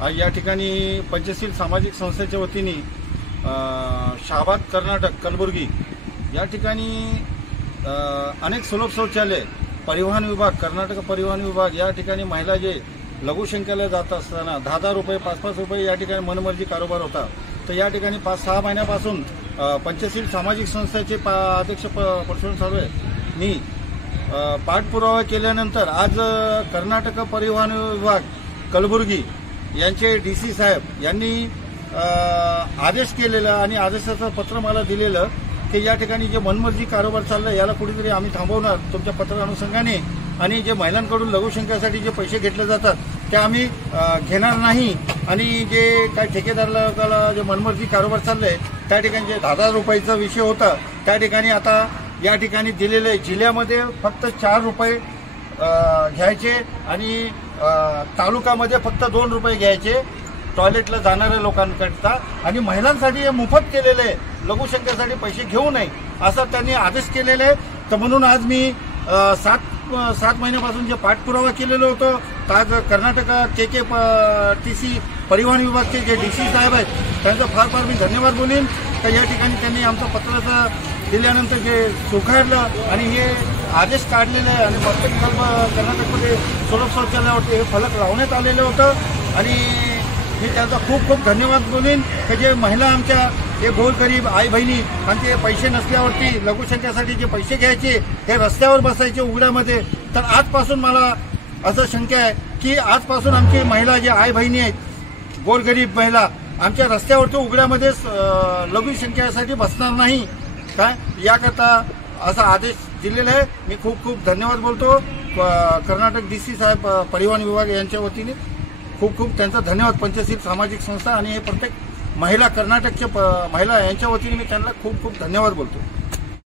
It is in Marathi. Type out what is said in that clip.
आज या ठिकाणी पंचशील सामाजिक संस्थेच्या वतीने शहाबाद कर्नाटक कलबुर्गी या ठिकाणी अनेक सुलभ शौचालय परिवहन विभाग कर्नाटक परिवहन विभाग या ठिकाणी महिला जे लघुशंख्याला जात असताना 10,000 रुपये 5,500 रुपये या ठिकाणी मनमर्जी कारोबार होता। तर या ठिकाणी 5-6 महिन्यापासून पंचशील सामाजिक संस्थेचे अध्यक्ष परशुराम साळवेंनी पाठपुरावा केल्यानंतर आज कर्नाटक परिवहन विभाग कलबुर्गी यांचे डीसी साहेब यांनी आदेश केलेला आणि आदेशाचं पत्र मला दिलेलं की या ठिकाणी जे मनमर्जी कारोबार चाललाय याला कुठेतरी आम्ही थांबवणार तुमच्या पत्र अनुषंगाने आणि जे महिलांकडून लघुशंख्यासाठी जे पैसे घेतले जातात ते आम्ही घेणार नाही आणि जे काय ठेकेदाराला जे मनमर्जी कारोबार चाललाय त्या ठिकाणी जे 10,000 रुपयाचा विषय होता त्या ठिकाणी आता या ठिकाणी दिलेले जिल्ह्यामध्ये फक्त 4 रुपये घ्यायचे आणि तालुक्यामध्ये फक्त 2 रुपये घ्यायचे टॉयलेटला जाणाऱ्या लोकांकरता आणि महिलांसाठी हे मोफत केलेले लघुशंख्यासाठी पैसे घेऊ नये असं त्यांनी आदेश केलेले आहे। तर म्हणून आज मी 7 महिन्यापासून जे पाठपुरावा केलेलं होतं तर आज कर्नाटक KKTC परिवहन विभागचे जे डीसी साहेब आहेत त्यांचं फार फार मी धन्यवाद बोलीन। तर या ठिकाणी त्यांनी आमचं पत्राचं दिल्यानंतर जे स्वीकारलं आणि हे आदेश काढलेले आहे आणि प्रत्येक कर्नाटकमध्ये सुलभ शौचालयावरती हे फलक लावण्यात आलेलं होतं आणि मी त्यांचा खूप खूप धन्यवाद बोलीन की जे महिला आमच्या हे गोरगरीब आई बहिणी आमचे पैसे नसल्यावरती लघुशंख्यासाठी जे पैसे घ्यायचे हे रस्त्यावर बसायचे उघड्यामध्ये तर आजपासून मला असं शंका आहे की आजपासून आमची महिला जे आई बहिणी आहेत गोरगरीब महिला आमच्या रस्त्यावरती उघड्यामध्ये लघुशंख्यासाठी बसणार नाही काय याकरता असा आदेश दिलेला आहे। मी खूप खूप धन्यवाद बोलतो कर्नाटक डीसी साहेब परिवहन विभाग यांच्या वतीने खूप खूप त्यांचा धन्यवाद पंचशील सामाजिक संस्था आणि हे प्रत्येक महिला कर्नाटकच्या महिला यांच्या वतीने मी त्यांना खूप खूप धन्यवाद बोलतो।